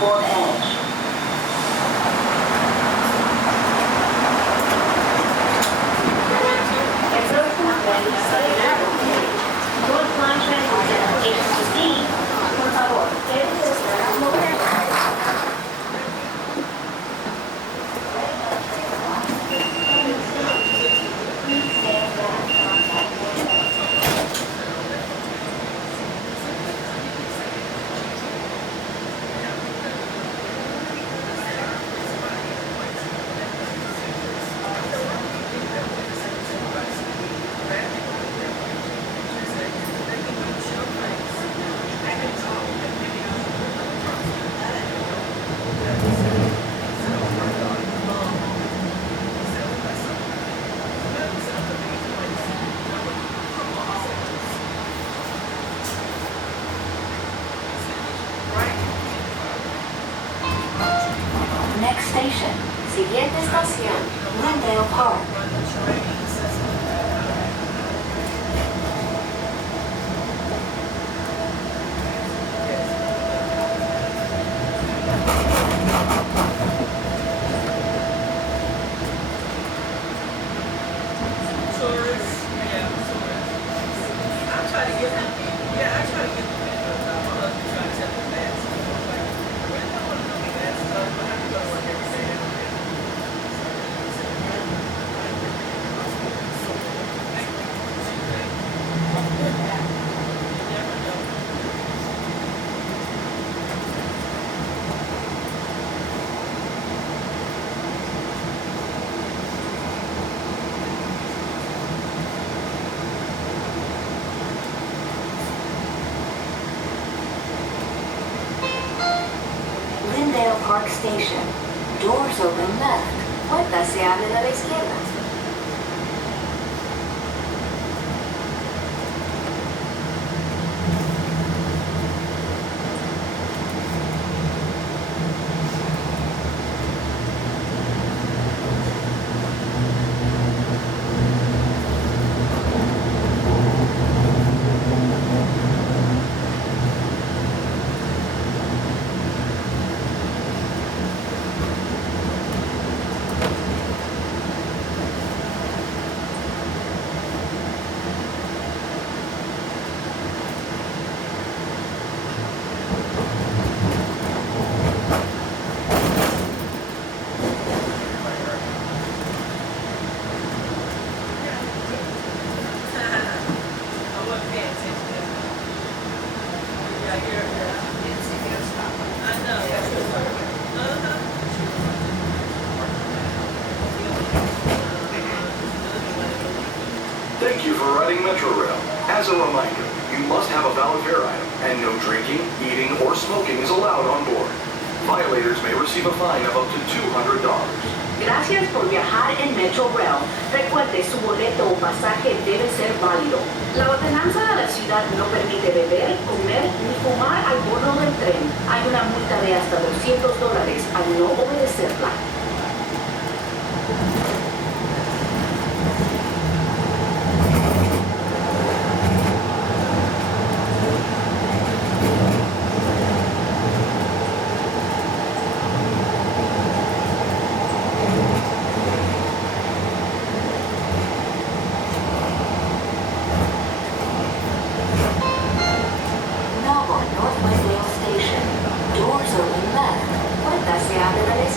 Ford Edge. Por favor, quédese esperando. Next station. Siguiente estación. Glendale Park. Glendale Park Station. Doors open left. Puertas se abren a la izquierda. Thank you for riding Metrorail. As a reminder, you must have a valid fare item, and no drinking, eating, or smoking is allowed on board. Violators may receive a fine of up to $200. Gracias por viajar en Metrorail. Recuerde, su boleto o pasaje debe ser válido. La ordenanza de la ciudad no permite beber, comer ni fumar al bordo del tren. Hay una multa de hasta $200 al no obedecerla. North Glendale Station. Doors open left. Puertas se abren a la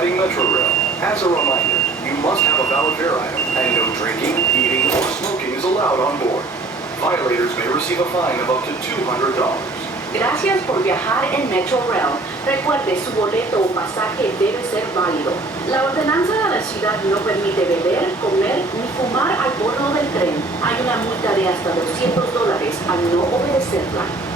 riding Metrorail. As a reminder, you must have a valid fare item, and no drinking, eating, or smoking is allowed on board. Violators may receive a fine of up to $200. Gracias por viajar en Metrorail. Recuerde, su boleto o pasaje debe ser válido. La ordenanza de la ciudad no permite beber, comer ni fumar al bordo del tren. Hay una multa de hasta $200 al no obedecerla.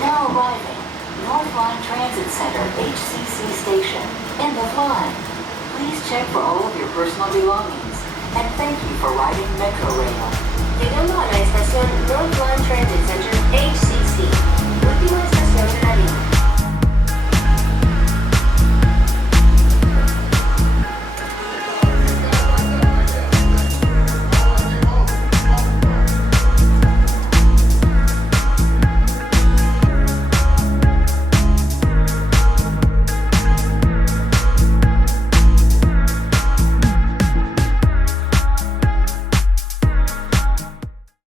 Now arriving, Northline Transit Center, HCC Station, end of line. Please check for all of your personal belongings, and thank you for riding Metrorail. Llegando a la estación Northline Transit Center, HCC